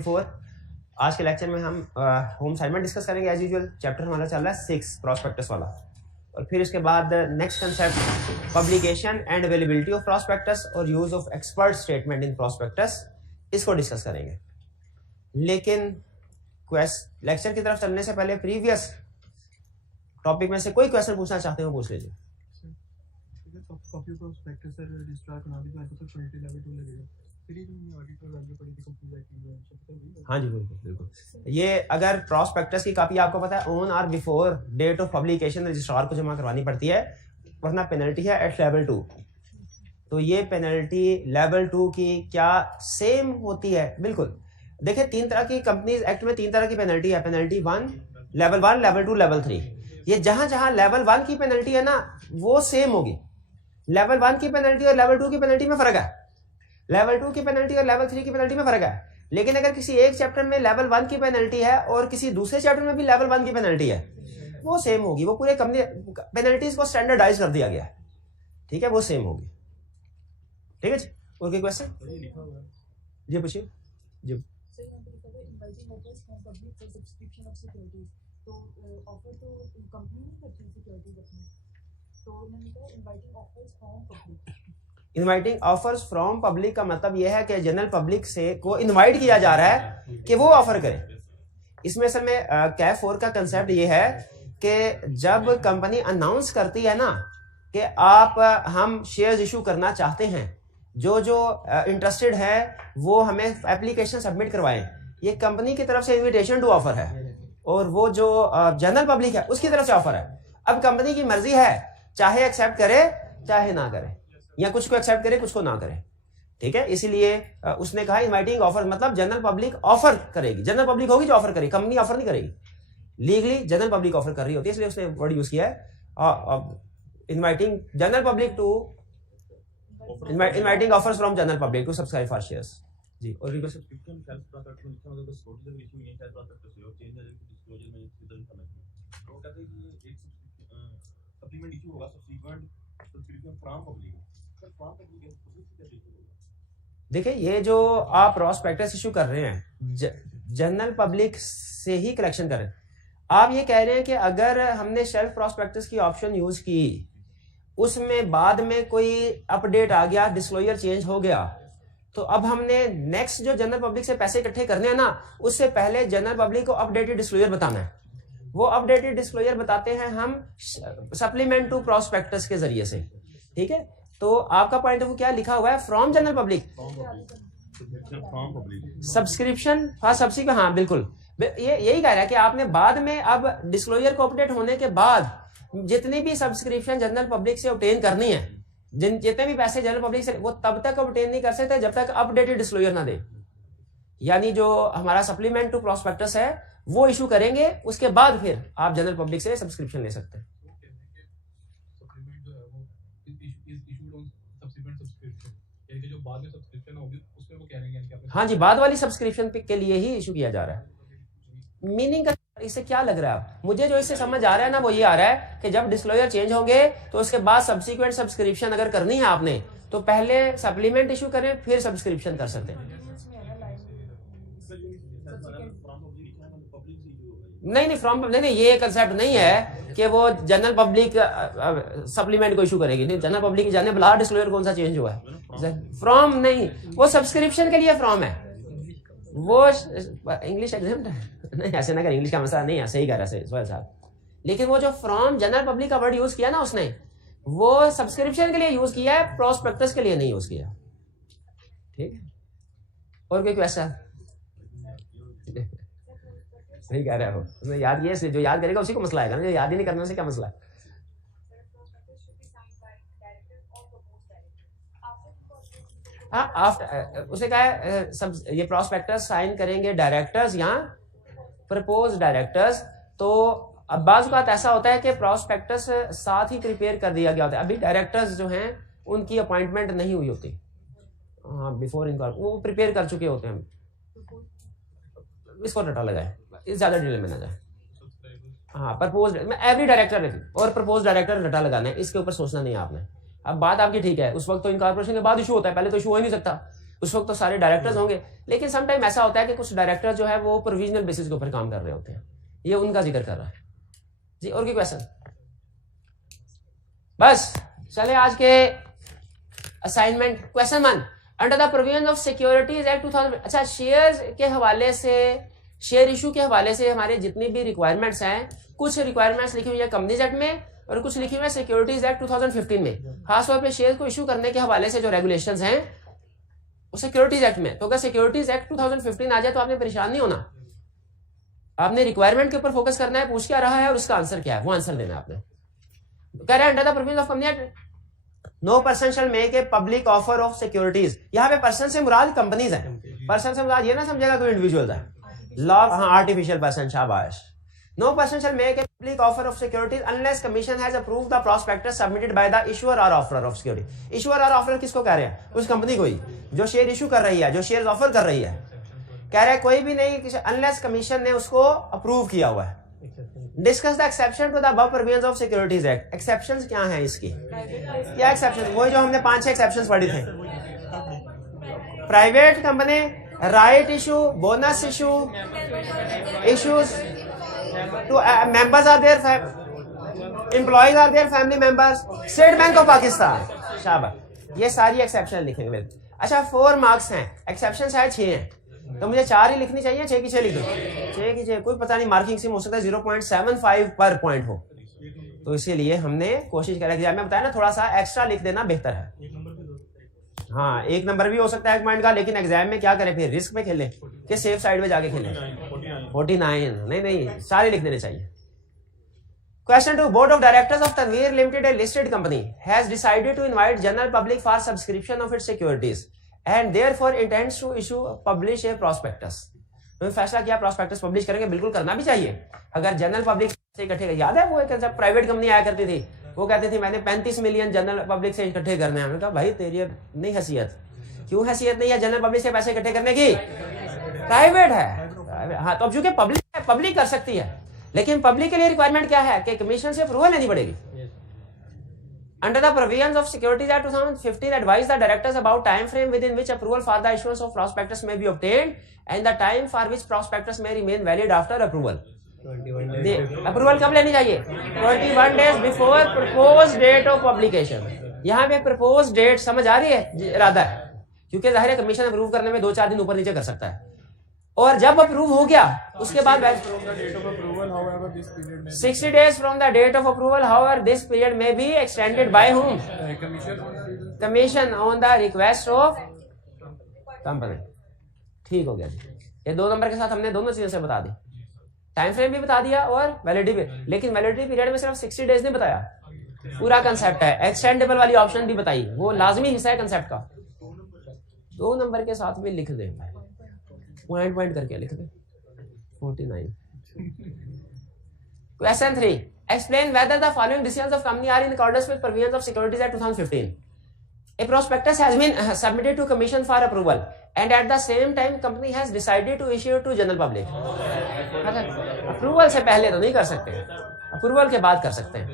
24। आज के लेक्चर में हम होम असाइनमेंट डिस्कस करेंगे एज यूजुअल। चैप्टर हमारा चल रहा है 6 प्रॉस्पेक्टस वाला, और फिर इसके बाद next concept publication and availability of prospectus और use of expert statement in prospectus, इसको डिस्कस करेंगे। लेकिन लेक्चर की तरफ चलने से पहले प्रीवियस टॉपिक में से कोई क्वेश्चन पूछना चाहते हो पूछ लीजिए। कॉपी प्रॉस्पेक्टस से रजिस्ट्रार बना दी तो ऐसा तो क्वालिटी लेवल 2 लगेगा। फिर ये जो ऑडिटर वैल्यू पड़ी थी कंपनी की। हाँ जी बिल्कुल। ये अगर प्रॉस्पेक्टस की कॉपी आपको पता है ऑन और before date of publication registrar को जमा करवानी पड़ती है, वरना पेनल्टी है एट लेवल 2। तो ये पेनल्टी लेवल 2 की क्या सेम होती है? बिल्कुल। देखिए 3 तरह की कंपनीज एक्ट में 3 तरह की पेनल्टी है। Penalty 1, level 1, level 2, level 3। ये जहां जहां लेवल 1 की पेनल्टी है ना वो सेम होगी। लेवल 1 की पेनल्टी और लेवल 2 की पेनल्टी में फर्क है, लेवल 2 की पेनल्टी और लेवल 3 की पेनल्टी में फर्क है। लेकिन अगर किसी एक चैप्टर में लेवल 1 की पेनल्टी है और किसी दूसरे चैप्टर में भी लेवल 1 की पेनल्टी है, वो सेम होगी। वो पूरे कंपनी पेनल्टीज को स्टैंडर्डाइज कर दिया गया है, ठीक है, वो सेम होगी। ठीक है जी। और कोई क्वेश्चन जी पूछिए जी। इनवाइटिंग ऑफर्स फ्रॉम पब्लिक का मतलब यह है कि जनरल पब्लिक से को इनवाइट किया जा रहा है कि वो ऑफर करे। इसमें असल में कैफ 4 का कंसेप्ट ये है कि जब कंपनी अनाउंस करती है ना कि आप हम शेयर्स इशू करना चाहते हैं, जो इंटरेस्टेड है वो हमें एप्लीकेशन सबमिट करवाएं। ये कंपनी की तरफ से इनविटेशन टू ऑफर है, और वो जो जनरल पब्लिक है उसकी तरफ से ऑफर है। अब कंपनी की मर्जी है, चाहे एक्सेप्ट करे चाहे ना करे, या कुछ को एक्सेप्ट करे कुछ को ना करे, ठीक है। इसीलिए उसने कहा इनवाइटिंग ऑफर मतलब जनरल पब्लिक ऑफर करेगी। जनरल पब्लिक होगी जो ऑफर करेगी, कंपनी ऑफर नहीं करेगी। लीगली जनरल पब्लिक ऑफर कर रही होती है, इसलिए उसने वर्ड यूज किया है inviting general public to inviting offers from general public to subscribe for shares जी। और भी देखिए, ये जो आप प्रॉस्पेक्टस इशू कर रहे हैं जनरल पब्लिक से ही कलेक्शन कर रहे हैं। आप ये कह रहे हैं कि अगर हमने शेल्फ प्रॉस्पेक्टस की ऑप्शन यूज की, उसमें बाद में कोई अपडेट आ गया, डिस्क्लोजर चेंज हो गया, तो अब हमने नेक्स्ट जो जनरल पब्लिक से पैसे इकट्ठे करने हैं ना, उससे पहले जनरल पब्लिक को अपडेटेड डिस्क्लोजर बताना है। वो अपडेटेड डिस्क्लोजर बताते हैं हम सप्लीमेंट टू प्रॉस्पेक्टस के जरिए से, ठीक है। तो आपका पॉइंट ऑफ व्यू क्या लिखा हुआ है? From general public subscription for subsequent. हाँ बिल्कुल, ये यही कह रहा है कि आपने बाद में अब डिस्क्लोजर को अपडेट होने के बाद जितनी भी सब्सक्रिप्शन जनरल पब्लिक से ऑब्टेन करनी है, जितने भी पैसे जनरल पब्लिक से, वो तब तक ऑब्टेन नहीं कर सकते जब तक अपडेटेड डिस्क्लोजर ना दे। यानी जो हमारा सप्लीमेंट टू प्रॉस्पेक्टस है वो इशू करेंगे, उसके बाद फिर आप जनरल पब्लिक से सब्सक्रिप्शन ले सकते हैं। हाँ जी, बाद वाली सब्सक्रिप्शन के लिए ही इशू किया जा रहा है। मीनिंग का इससे क्या लग रहा है? मुझे जो इससे समझ आ रहा है ना वो ये आ रहा है कि जब डिस्क्लोजर चेंज होंगे तो उसके बाद सब्सिक्वेंट सब्सक्रिप्शन अगर करनी है आपने, तो पहले सप्लीमेंट इशू करें फिर सब्सक्रिप्शन कर सकते हैं। नहीं फ्रॉम नहीं, ये कंसेप्ट नहीं है कि वो जनरल पब्लिक सप्लीमेंट को इशू करेगी। नहीं, जनरल पब्लिक की जाने बला डिस्क्लोजर कौन सा चेंज हुआ है? फ्रॉम नहीं, वो सब्सक्रिप्शन के लिए फ्रॉम है, वो इंग्लिश एग्जाम नहीं, ऐसे ना कर, इंग्लिश का मसला नहीं है, सही कह रहा है सोहेल साहब। लेकिन वो जो फ्रॉम जनरल पब्लिक का वर्ड यूज किया ना उसने, वो सब्सक्रिप्शन के लिए यूज किया है, प्रॉस्पेक्टस के लिए नहीं यूज किया, ठीक है। और कोई क्वेश्चन? सही कह रहा है वो, उसने याद, ये जो याद करेगा उसी को मसला आएगा ना, जो याद ही नहीं करने से क्या मसला है? हाँ, उसे कहा है सब ये प्रॉस्पेक्टस साइन करेंगे डायरेक्टर्स या प्रपोज डायरेक्टर्स। तो अब बाज़ बात ऐसा होता है कि प्रॉस्पेक्टस साथ ही प्रिपेयर कर दिया गया होता है, अभी डायरेक्टर्स जो हैं उनकी अपॉइंटमेंट नहीं हुई होती। हाँ, बिफोर इनका वो प्रिपेयर कर चुके होते हैं। इसको रटा लगाए, ज्यादा डिटेल में ना जाए। हाँ, प्रपोज एवरी डायरेक्टर और प्रपोज डायरेक्टर रटा लगाना है, इसके ऊपर सोचना नहीं है आपने। अब बात आपकी ठीक है, उस वक्त तो इनकॉर्पोरेशन के बाद इशू होता है, पहले तो इशू हो ही नहीं सकता। उस वक्त तो सारे डायरेक्टर्स होंगे, लेकिन सम टाइम ऐसा होता है कि कुछ डायरेक्टर जो है वो प्रोविजनल बेसिस के ऊपर काम कर रहे होते हैं, ये उनका जिक्र कर रहा है जी। और कोई क्वेश्चन? बस चले आज के assignment. Question 1, under the provision of securities act 2000। अच्छा, शेयर्स के हवाले से, शेयर इशू के हवाले से हमारे जितनी भी रिक्वायरमेंट्स हैं, कुछ रिक्वायरमेंट्स लिखी हुई है कंपनीज एक्ट में और कुछ लिखी हुई है सिक्योरिटीज एक्ट 2015 में। खासतौर पे शेयर को इशू करने के हवाले से जो रेगुलेशंस हैं वो सिक्योरिटीज एक्ट में। तो अगर सिक्योरिटीज एक्ट 2015 आ जाए तो आपने परेशान नहीं होना, आपने रिक्वायरमेंट के ऊपर फोकस करना है, पूछ क्या रहा है और उसका आंसर क्या है वो आंसर देना है आपने। कह रहे हैं under the provision of company act no person shall make a public offer of securities. यहाँ पे पर्सन से मुराद कंपनीज है, पर्सन से मुराद ये ना समझेगा कोई इंडिविजुअल है। लॉ, हाँ, आर्टिफिशियल पर्सन, शाबाश। No person shall make a public offer of securities unless commission has approved the prospectus submitted by the issuer और ऑफरर ऑफ सिक्योरिटी। इशुअर और ऑफरर किसको कह रहे हैं? उस कंपनी को ही जो शेयर इशू कर रही है, जो शेयर ऑफर कर रही है। कह रहे हैं कोई भी नहीं अनलेस कमीशन ने उसको अप्रूव किया हुआ है। Discuss the exception to the above provisions of securities act. Exceptions क्या हैं इसकी? क्या एक्सेप्शन? वही जो हमने 5-6 एक्सेप्शंस पढ़ी थे। Private company, right issue, bonus issue, issues to members are there, employees are there, family members, state bank of Pakistan, शाबाश। ये सारी एक्सेप्शन लिखेंगे। अच्छा, 4 मार्क्स हैं, एक्सेप्शन शायद 6 हैं, तो मुझे 4 ही लिखनी चाहिए, 6 की 6 लिख दो। 6 की 6, कोई पता नहीं, मार्किंग सिम हो सकता है 0.75 पर पॉइंट हो, तो इसीलिए हमने कोशिश करें कि मैं बताया ना थोड़ा सा एक्स्ट्रा लिख देना बेहतर है। हाँ, 1 नंबर भी हो सकता है 1 पॉइंट का, लेकिन एग्जाम में क्या करें फिर, रिस्क पे खेले कि सेफ साइड में जाके खेले। 49 नहीं, सारे लिख देने चाहिए। Question 2, Board of Directors of Tanveer Limited, a listed company, has decided to invite general public for subscription of its securities and therefore intends to publish a prospectus. तो फैसला किया प्रॉस्पेक्टस पब्लिश करेंगे, बिल्कुल करना भी चाहिए। अगर जनरल पब्लिक से इकट्ठे, याद है वो एक प्राइवेट कंपनी आया करती थी, वो कहती थी मैंने 35 मिलियन जनरल पब्लिक से इकट्ठे करने हैं। हमने कहा भाई तेरी नहीं हैसियत। क्यों हैसियत नहीं है जनरल पब्लिक से पैसे इकट्ठे करने की? प्राइवेट है। हाँ, तो अब चूंकि पब्लिक है, पब्लिक कर सकती है, लेकिन पब्लिक के लिए रिक्वायरमेंट क्या है कि कमीशन से अप्रूवल लेनी पड़ेगी। Under the provisions of Securities Act 2015, advise the directors about time frame within which approval for the issuance of prospectus may be obtained and the time for which prospectus may remain valid after approval. 21 days. Approval कब लेनी चाहिए? 21 days before proposed date of publication. यहाँ पे proposed date समझ आ रही है? इरादा है, क्योंकि जाहिर है कमीशन अप्रूव करने में 2-4 दिन ऊपर नीचे कर सकता है, और जब अप्रूव हो गया उसके बाद 60 days from the date of approval, however this period may be extended by whom? Commission on the request of company. ठीक हो गया जी। ये 2 नंबर के साथ हमने दोनों चीजें से बता दी, टाइम फ्रेम भी बता दिया और वैलिडिटी भी, लेकिन वैलिडिटी पीरियड में सिर्फ 60 डेज नहीं बताया, पूरा कंसेप्ट है। एक्सटेंडेबल वाली ऑप्शन भी बताई, वो लाजमी हिस्सा है कंसेप्ट का। 2 नंबर के साथ भी लिख दे, पॉइंट करके लिख दे। 49। Question 3, explain whether the following decisions of company are in accordance with provisions of Securities Act 2015. A prospectus has been submitted to commission for approval and at the same time company has decided to issue it to general public. Approval से पहले तो नहीं कर सकते, approval के बाद कर सकते हैं,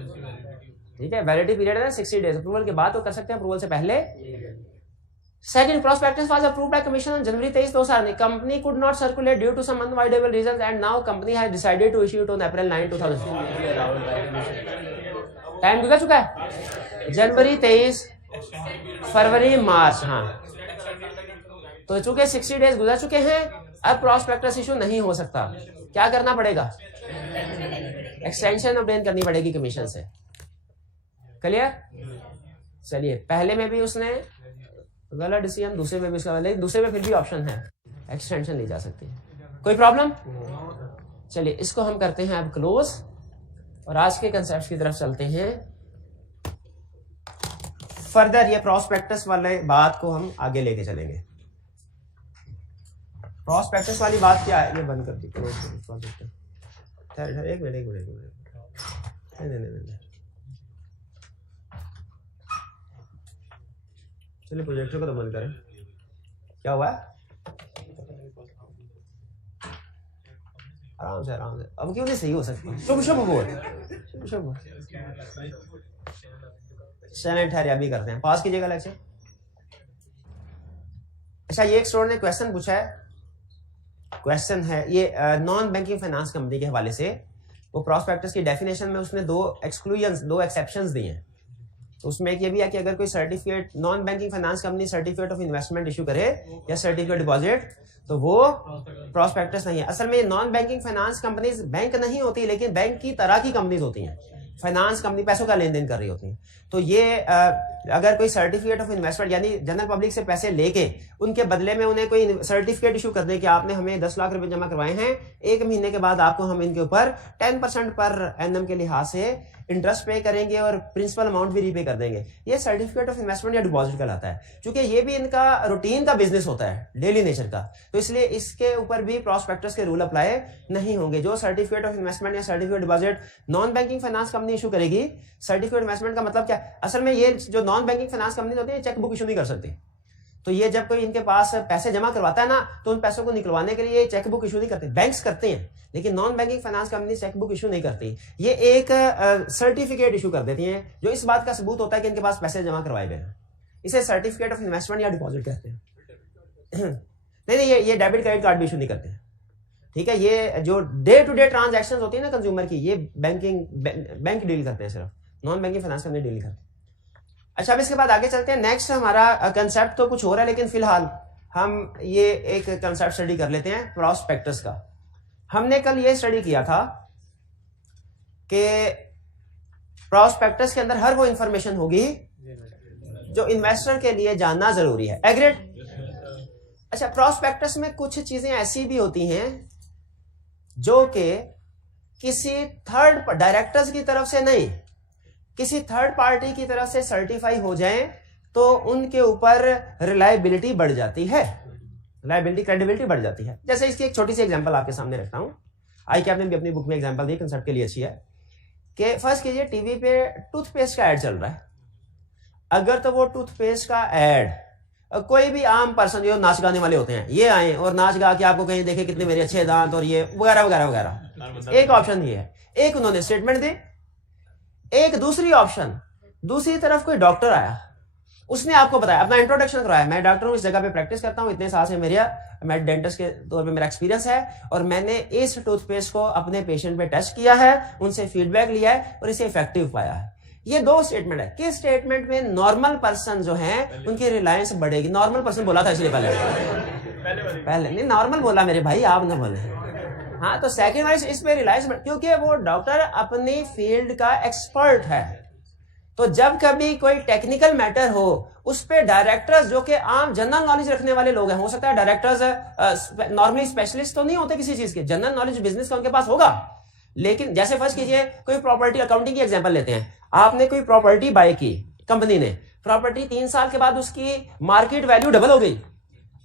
ठीक है। वैलिडिटी पीरियड है 60 डेज, अप्रूवल के बाद तो कर सकते हैं, अप्रूवल से पहले। Second, prospectus was approved by commission on January 23, 2000. Company could not circulate due to some unavoidable reasons, and now company has decided to issue it on April 9, 2000. Time गुजर चुका है, जनवरी 23, फरवरी, मार्च, हाँ, तो चूंकि 60 डेज गुजर चुके हैं, अब प्रॉस्पेक्टस इशू नहीं हो सकता। क्या करना पड़ेगा? एक्सटेंशन ऑब्टेन करनी पड़ेगी कमीशन से। क्लियर? चलिए, पहले में भी उसने गलत डिसीजन, दूसरे में भी उसका, लेकिन दूसरे में फिर भी ऑप्शन है, एक्सटेंशन ली जा सकती है। कोई प्रॉब्लम? चलिए, इसको हम करते हैं अब क्लोज और आज के कंसेप्ट की तरफ चलते हैं। फर्दर ये प्रॉस्पेक्टस वाले बात को हम आगे लेके चलेंगे। प्रॉस्पेक्टस वाली बात क्या है? ये बंद कर दी, क्लोज कर दी। एक मिनट, नहीं। चलिए प्रोजेक्टर को तो बंद करें। क्या हुआ? आराम से। अब क्यों नहीं सही हो सकती? शुभ बोल। चैनल ठहरे, अभी करते हैं, पास कीजिएगा लेक्चर। अच्छा, ये एक स्टूडेंट ने क्वेश्चन पूछा है, क्वेश्चन है ये नॉन बैंकिंग फाइनेंस कंपनी के हवाले से। वो प्रॉस्पेक्टस की डेफिनेशन में उसने दो एक्सेप्शंस दिए हैं। तो उसमें एक ये भी है कि अगर कोई certificate non banking finance company certificate of investment issue करे या सर्टिफिकेट डिपॉजिट, तो वो प्रॉस्पेक्टस नहीं है। असल में non banking finance companies bank नहीं होती, लेकिन बैंक की तरह की कंपनीज होती हैं। फाइनेंस कंपनी पैसों का लेन देन कर रही होती है। तो ये अगर कोई सर्टिफिकेट ऑफ इन्वेस्टमेंट यानी जनरल पब्लिक से पैसे लेके उनके बदले में उन्हें कोई सर्टिफिकेट इशू कर दे कि आपने हमें 10 लाख रुपए जमा करवाए हैं, 1 महीने के बाद आपको हम इनके ऊपर 10% पर एनएम के लिहाज से इंटरेस्ट पे करेंगे और प्रिंसिपल अमाउंट भी रीपे कर देंगे, ये सर्टिफिकेट ऑफ इन्वेस्टमेंट या डिपॉजिट कहलाता है। क्योंकि ये भी इनका रूटीन का बिजनेस होता है, डेली नेचर का, तो इसलिए इसके ऊपर भी प्रॉस्पेक्टस के रूल अप्लाई नहीं होंगे। जो सर्टिफिकेट ऑफ इन्वेस्टमेंट या certificate deposit non banking finance company issue करेगी, सर्टिफिकेट इन्वेस्टमेंट का मतलब क्या, असल में ये जो नॉन बैंकिंग फाइनेंस कंपनी होती है चेक बुक इशू नहीं कर सकती। तो ये जब कोई इनके पास पैसे जमा करवाता है ना, तो उन पैसों को निकलवाने के लिए चेक बुक इशू नहीं करते, बैंक्स करते हैं, लेकिन non banking finance company cheque book issue नहीं करती। ये एक सर्टिफिकेट इशू कर देती हैं जो इस बात का सबूत होता है कि इनके पास पैसे जमा करवाए गए हैं। इसे सर्टिफिकेट ऑफ इन्वेस्टमेंट या डिपॉजिट कहते हैं। नहीं, ये डेबिट क्रेडिट कार्ड भी इशू नहीं करते, ठीक है। ये जो डे टू डे ट्रांजैक्शंस होती है ना कंज्यूमर की, ये बैंक डील करते हैं, सिर्फ non banking finance company deal करते हैं। अच्छा, अब इसके बाद आगे चलते हैं। नेक्स्ट हमारा कंसेप्ट तो कुछ हो रहा है, लेकिन फिलहाल हम ये एक कंसेप्ट स्टडी कर लेते हैं प्रॉस्पेक्टस का। हमने कल ये स्टडी किया था कि प्रॉस्पेक्टस के अंदर हर वो इंफॉर्मेशन होगी जो इन्वेस्टर के लिए जानना जरूरी है। एग्रीड? अच्छा, प्रॉस्पेक्टस में कुछ चीजें ऐसी भी होती हैं जो कि किसी थर्ड डायरेक्टर्स की तरफ से नहीं, किसी थर्ड पार्टी की तरफ से सर्टिफाई हो जाएं तो उनके ऊपर रिलायबिलिटी बढ़ जाती है, रिलायबिलिटी क्रेडिबिलिटी बढ़ जाती है। जैसे इसकी एक छोटी सी एग्जांपल आपके सामने रखता हूं। ICAP ने भी अपनी बुक में एग्जांपल दी, कंसेप्ट के लिए अच्छी है। कि फर्स्ट कीजिए टीवी पे टूथपेस्ट का एड चल रहा है। अगर तो वो टूथपेस्ट का एड कोई भी आम पर्सन जो नाच गाने वाले होते हैं ये आए और नाच गा के आपको कहीं देखे कितने मेरे अच्छे दांत और ये वगैरह वगैरह वगैरह, एक ऑप्शन ये है। एक उन्होंने स्टेटमेंट दी। एक दूसरी ऑप्शन, दूसरी तरफ कोई डॉक्टर आया, उसने आपको बताया, अपना इंट्रोडक्शन कराया, मैं डॉक्टर हूं, इस जगह पे प्रैक्टिस करता हूं, इतने साल से मैं डेंटिस्ट के तौर पे मेरा एक्सपीरियंस है और मैंने इस टूथपेस्ट को अपने पेशेंट पे टेस्ट किया है, उनसे फीडबैक लिया है और इसे इफेक्टिव पाया है। ये दो स्टेटमेंट है। किस स्टेटमेंट में नॉर्मल पर्सन जो है उनकी रिलायंस बढ़ेगी? नॉर्मल पर्सन बोला था इसलिए पहले नहीं, नॉर्मल बोला मेरे भाई, आप ना बोले। हाँ, तो सेकंड वाइज इस पे रिलायंस, क्योंकि वो डॉक्टर अपनी फील्ड का एक्सपर्ट है। तो जब कभी कोई टेक्निकल मैटर हो उस पे डायरेक्टर्स जो कि आम जनरल नॉलेज रखने वाले लोग हैं, हो सकता है डायरेक्टर्स नॉर्मली स्पेशलिस्ट तो नहीं होते किसी चीज के, जनरल नॉलेज बिजनेस का उनके पास होगा, लेकिन जैसे फर्स्ट कीजिए कोई प्रॉपर्टी अकाउंटिंग की एग्जांपल लेते हैं। आपने कोई प्रॉपर्टी बाय की, कंपनी ने, प्रॉपर्टी 3 साल के बाद उसकी मार्केट वैल्यू डबल हो गई।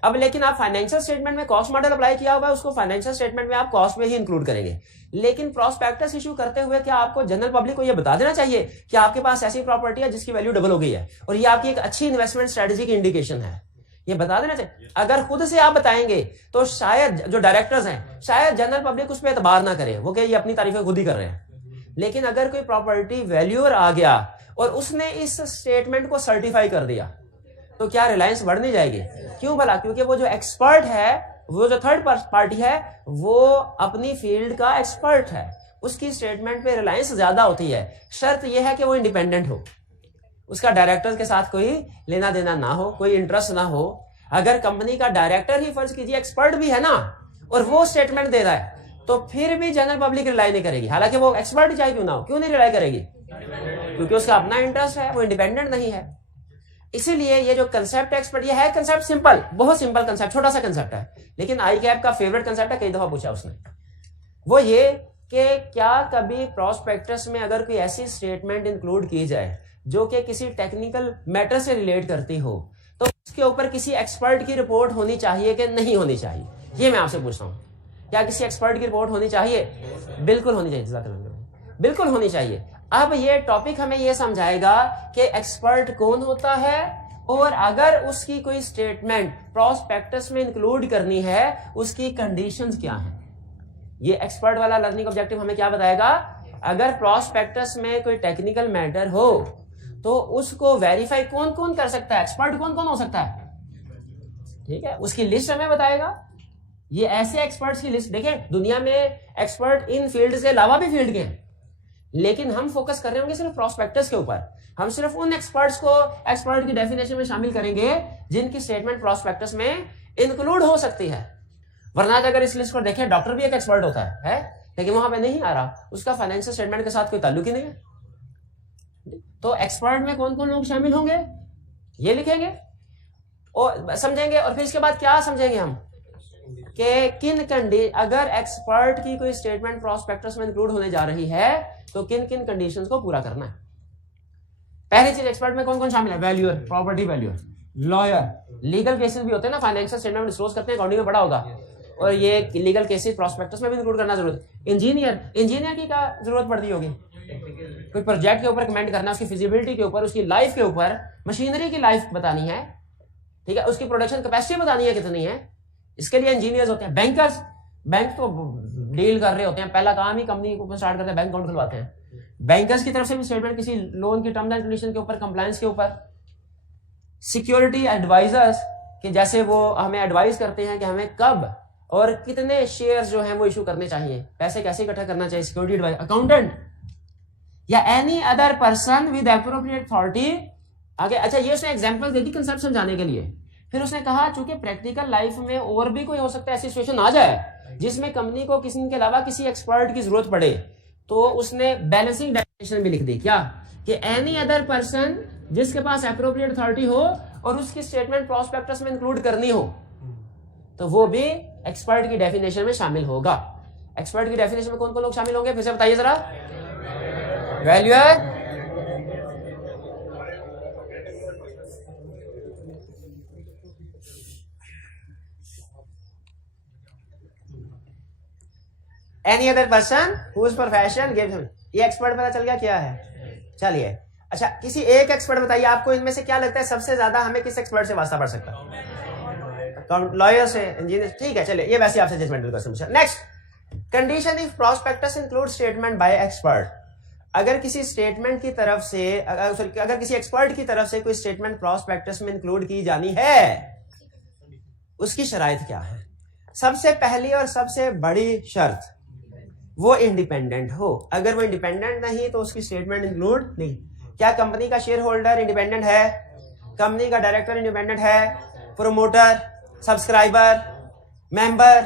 अब लेकिन आप फाइनेंशियल स्टेटमेंट में कॉस्ट मॉडल अप्लाई किया हुआ है, उसको फाइनेंशियल स्टेटमेंट में आप कॉस्ट में ही इंक्लूड करेंगे। लेकिन प्रॉस्पेक्टस इशू करते हुए क्या आपको जनरल पब्लिक को यह बता देना चाहिए कि आपके पास ऐसी प्रॉपर्टी है जिसकी वैल्यू डबल हो गई है और ये आपकी एक अच्छी इन्वेस्टमेंट स्ट्रेटजी की इंडिकेशन है? ये बता देना चाहिए। अगर खुद से आप बताएंगे तो शायद जो डायरेक्टर्स हैं, शायद जनरल पब्लिक उस पर एतबार ना करे, वो ये अपनी तारीफें खुद ही कर रहे हैं। लेकिन अगर कोई प्रॉपर्टी वैल्यूअर आ गया और उसने इस स्टेटमेंट को सर्टिफाई कर दिया तो क्या रिलायंस बढ़ नहीं जाएगी? क्यों भला? क्योंकि वो जो एक्सपर्ट है, वो जो थर्ड पार्टी है, वो अपनी फील्ड का एक्सपर्ट है, उसकी स्टेटमेंट पे रिलायंस ज्यादा होती है। शर्त यह है कि वो इंडिपेंडेंट हो, उसका डायरेक्टर के साथ कोई लेना देना ना हो, कोई इंटरेस्ट ना हो। अगर कंपनी का डायरेक्टर ही फर्ज कीजिए एक्सपर्ट भी है ना और वो स्टेटमेंट दे रहा है तो फिर भी जनरल पब्लिक रिलाई नहीं करेगी, हालांकि वो एक्सपर्ट चाहे क्यों ना हो। क्यों नहीं रिलाई करेगी? क्योंकि उसका अपना इंटरेस्ट है, वो इंडिपेंडेंट नहीं है। इसीलिए ये जो कंसेप्ट एक्सपर्ट, ये है कंसेप्ट सिंपल, बहुत सिंपल कंसेप्ट, छोटा सा कंसेप्ट है, लेकिन ICAP का फेवरेट कंसेप्ट है, कई दफा पूछा उसने। वो ये कि क्या कभी प्रॉस्पेक्टस में अगर कोई ऐसी स्टेटमेंट इंक्लूड की जाए जो कि किसी टेक्निकल मैटर से रिलेट करती हो तो उसके ऊपर किसी एक्सपर्ट की रिपोर्ट होनी चाहिए कि नहीं होनी चाहिए? ये मैं आपसे पूछता हूँ, क्या किसी एक्सपर्ट की रिपोर्ट होनी चाहिए? बिल्कुल होनी चाहिए, बिल्कुल होनी चाहिए। अब ये टॉपिक हमें ये समझाएगा कि एक्सपर्ट कौन होता है और अगर उसकी कोई स्टेटमेंट प्रॉस्पेक्टस में इंक्लूड करनी है उसकी कंडीशंस क्या हैं। ये एक्सपर्ट वाला लर्निंग ऑब्जेक्टिव हमें क्या बताएगा? अगर प्रॉस्पेक्टस में कोई टेक्निकल मैटर हो तो उसको वेरीफाई कौन कौन कर सकता है, एक्सपर्ट कौन कौन हो सकता है? ठीक है, उसकी लिस्ट हमें बताएगा। ये ऐसे एक्सपर्ट्स की लिस्ट, देखें दुनिया में एक्सपर्ट इन फील्ड के अलावा भी फील्ड के हैं, लेकिन हम फोकस कर रहे होंगे सिर्फ प्रोस्पेक्टस के ऊपर। हम सिर्फ उन एक्सपर्ट्स को एक्सपर्ट की डेफिनेशन में शामिल करेंगे जिनकी स्टेटमेंट प्रोस्पेक्टस में इंक्लूड हो सकती है। वरना अगर इस लिस्ट को देखें, डॉक्टर भी एक एक्सपर्ट होता है लेकिन वहां पे नहीं आ रहा, उसका फाइनेंशियल स्टेटमेंट के साथ कोई ताल्लुक ही नहीं है। तो एक्सपर्ट में कौन कौन लोग शामिल होंगे ये लिखेंगे और समझेंगे, और फिर इसके बाद क्या समझेंगे हम कि अगर एक्सपर्ट की कोई स्टेटमेंट प्रोस्पेक्टस में इंक्लूड होने जा रही है तो किन किन कंडीशंस को पूरा करना है। पहली चीज, एक्सपर्ट में कौन कौन शामिल है? Valuer, property valuer, lawyer, legal cases भी होते हैं ना, फाइनेंशियल स्टेटमेंट डिस्क्लोज करते हैं, अकाउंटिंग में पड़ा होगा, और ये लीगल केसेस प्रोस्पेक्टस में भी इंक्लूड करना जरूरत है। इंजीनियर की क्या जरूरत पड़ती होगी? कोई प्रोजेक्ट के ऊपर कमेंट करना, उसकी फिजिबिलिटी के ऊपर, उसकी लाइफ के ऊपर, मशीनरी की लाइफ बतानी है, ठीक है, उसकी प्रोडक्शन कैपेसिटी बतानी है कितनी है, इसके लिए इंजीनियर्स होते हैं। बैंक तो डील कर रहे होते हैं, पहला काम ही कंपनी को स्टार्ट करते हैं, बैंक अकाउंट खुलवाते हैं। बैंकर्स की तरफ से भी स्टेटमेंट किसी लोन की टर्म्स एंड कंडीशन के ऊपर, कंप्लायंस के ऊपर। सिक्योरिटी एडवाइजर्स कि जैसे वो हमें एडवाइस करते हैं कि हमें कब और कितने शेयर्स जो हैं वो इशू करने चाहिए, पैसे कैसे इकट्ठा करना चाहिए, सिक्योरिटी एडवाइस। अकाउंटेंट या any other person with appropriate authority. आगे अच्छा, ये उसने एग्जांपल दे दी कंसेप्ट समझाने के लिए। फिर उसने कहा चूंकि प्रैक्टिकल लाइफ में और भी कोई हो सकता है ऐसी सिचुएशन आ जाए जिसमें कंपनी को किसी के अलावा किसी एक्सपर्ट की जरूरत पड़े, तो उसने बैलेंसिंग डेफिनेशन भी लिख दी। क्या कि एनी अदर पर्सन जिसके पास एप्रोप्रिएट अथॉरिटी हो और उसकी स्टेटमेंट प्रोस्पेक्टस में इंक्लूड करनी हो तो वो भी एक्सपर्ट की डेफिनेशन में शामिल होगा। एक्सपर्ट की डेफिनेशन में कौन कौन लोग शामिल होंगे फिर से बताइए जरा? Valuer, any other person whose profession gives. ये एक्सपर्ट पता चल गया क्या है? चलिए अच्छा, किसी एक एक्सपर्ट बताइए, आपको इनमें से क्या लगता है सबसे ज्यादा हमें किस एक्सपर्ट से वास्ता पड़ सकता है? लॉयर से, इंजीनियर, ठीक है। चलिए ये वैसे आपसे जजमेंटल क्वेश्चन पूछा। Next, condition if prospectus include statement by expert. अगर किसी स्टेटमेंट की तरफ से अगर किसी एक्सपर्ट की तरफ से कोई स्टेटमेंट प्रोस्पेक्टस में इंक्लूड की जानी है, उसकी शराइत क्या है? सबसे पहली और सबसे बड़ी शर्त, वो इंडिपेंडेंट हो। अगर वो इंडिपेंडेंट नहीं तो उसकी स्टेटमेंट इंक्लूड नहीं। क्या कंपनी का शेयर होल्डर इंडिपेंडेंट है? कंपनी का डायरेक्टर इंडिपेंडेंट है? Promoter, subscriber, member,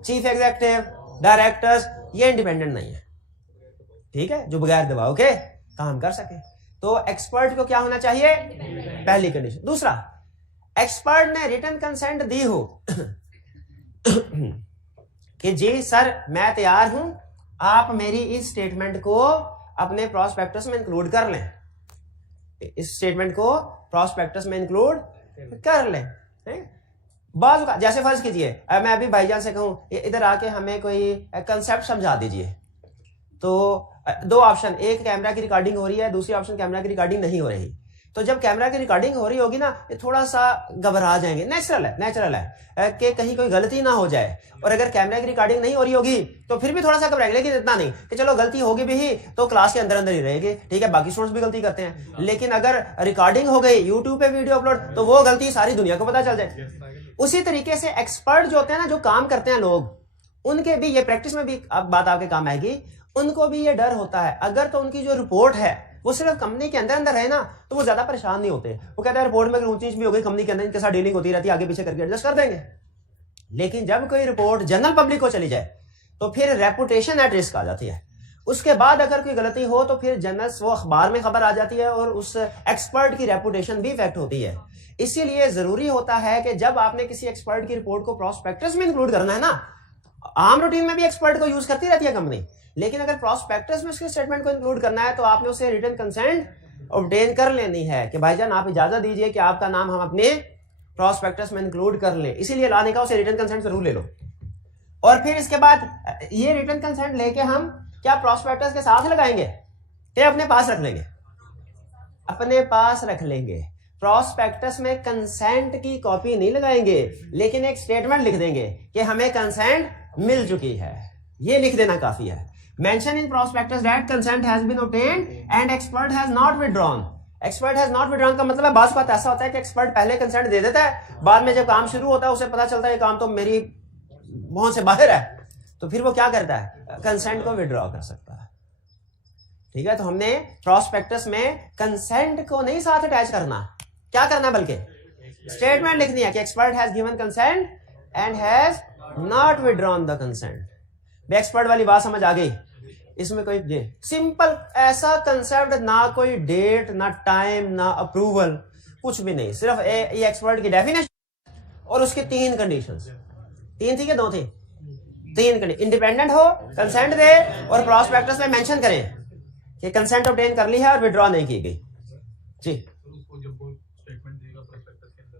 chief executive, directors, ये इंडिपेंडेंट नहीं है, ठीक है, जो बगैर दबाव के काम कर सके। तो एक्सपर्ट को क्या होना चाहिए? पहली कंडीशन। दूसरा, एक्सपर्ट ने रिटन कंसेंट दी हो कि जी सर मैं तैयार हूं, आप मेरी इस स्टेटमेंट को अपने प्रोस्पेक्टस में इंक्लूड कर लें, इस स्टेटमेंट को प्रोस्पेक्टस में इंक्लूड कर लें। बाजू का जैसे फर्ज कीजिए मैं अभी भाईजान से कहूं इधर आके हमें कोई कंसेप्ट समझा दीजिए, तो दो ऑप्शन, एक कैमरा की रिकॉर्डिंग हो रही है, दूसरी ऑप्शन कैमरा की रिकॉर्डिंग नहीं हो रही। तो जब कैमरा की रिकॉर्डिंग हो रही होगी ना, ये थोड़ा सा घबरा जाएंगे, नेचुरल है कि कहीं कोई गलती ना हो जाए। और अगर कैमरा की रिकॉर्डिंग नहीं हो रही होगी तो फिर भी थोड़ा सा घबराएंगे, लेकिन इतना नहीं कि चलो गलती होगी भी ही तो क्लास के अंदर ही रहेगी, ठीक है, बाकी स्टूडेंट्स भी गलती करते हैं। लेकिन अगर रिकॉर्डिंग हो गई, यूट्यूब पे वीडियो अपलोड, तो वो गलती सारी दुनिया को पता चल जाए। उसी तरीके से एक्सपर्ट जो होते हैं ना, जो काम करते हैं लोग, उनके भी ये प्रैक्टिस में भी अब बात आपके काम आएगी, उनको भी ये डर होता है। अगर तो उनकी जो रिपोर्ट है वो सिर्फ कंपनी के अंदर रहे ना, तो वो ज्यादा परेशान नहीं होते। वो कहते हैं रिपोर्ट में अगर ऊंच नीच भी हो गई कंपनी के अंदर, इनके साथ डीलिंग होती रहती है, आगे पीछे करके एडजस्ट कर देंगे। लेकिन जब कोई रिपोर्ट जनरल पब्लिक को चली जाए तो फिर रेपुटेशन एट रिस्क आ जाती है। उसके बाद अगर कोई गलती हो तो फिर जनरल वो अखबार में खबर आ जाती है और उस एक्सपर्ट की रेपुटेशन भी इफेक्ट होती है। इसीलिए जरूरी होता है कि जब आपने किसी एक्सपर्ट की रिपोर्ट को प्रोस्पेक्टस में इंक्लूड करना है ना, आम रूटीन में भी एक्सपर्ट को यूज करती रहती है कंपनी, लेकिन अगर प्रोस्पेक्टस में उसके स्टेटमेंट को इंक्लूड करना है तो आपने उसे रिटन कंसेंट ऑब्टेन कर लेनी है कि भाईजान आप इजाजत दीजिए कि आपका नाम हम अपने प्रोस्पेक्टस में इंक्लूड कर लें। इसीलिए लाने का उसे रिटन कंसेंट जरूर ले लो। और फिर इसके बाद ये रिटन कंसेंट लेके हम क्या प्रोस्पेक्टस के साथ लगाएंगे या अपने पास रख लेंगे? अपने पास रख लेंगे। प्रोस्पेक्टस में कंसेंट की कॉपी नहीं लगाएंगे, लेकिन एक स्टेटमेंट लिख देंगे कि हमें कंसेंट मिल चुकी है, ये लिख देना काफी है। Mention in prospectus that consent has been obtained and expert has not withdrawn. Expert has not withdrawn का मतलब है बात ऐसा होता है कि एक्सपर्ट पहले कंसेंट दे देता है, बाद में जब काम शुरू होता है उसे पता चलता है काम तो मेरी पहुंच से बाहर है, तो फिर वो क्या करता है, कंसेंट को विड्रॉ कर सकता है। ठीक है, तो हमने प्रॉस्पेक्टस में कंसेंट को नहीं साथ अटैच करना, क्या करना बल्कि स्टेटमेंट लिखनी है कि expert has given consent and has not withdrawn the consent. Expert वाली बात समझ आ गई? इसमें कोई सिंपल ऐसा कंसेप्ट, ना कोई डेट, ना टाइम, ना अप्रूवल, कुछ भी नहीं, सिर्फ ये एक्सपर्ट की डेफिनेशन और उसके 3 कंडीशंस। 3 थी कि 2 थी? 3 कंडीशन। इंडिपेंडेंट हो, कंसेंट दे और प्रॉस्पेक्टस में मेंशन करें कि कंसेंट ऑब्टेन कर ली है और विड्रॉ नहीं की गई। जी, उसको जब वो स्टेटमेंट देगा प्रोस्पेक्टस के अंदर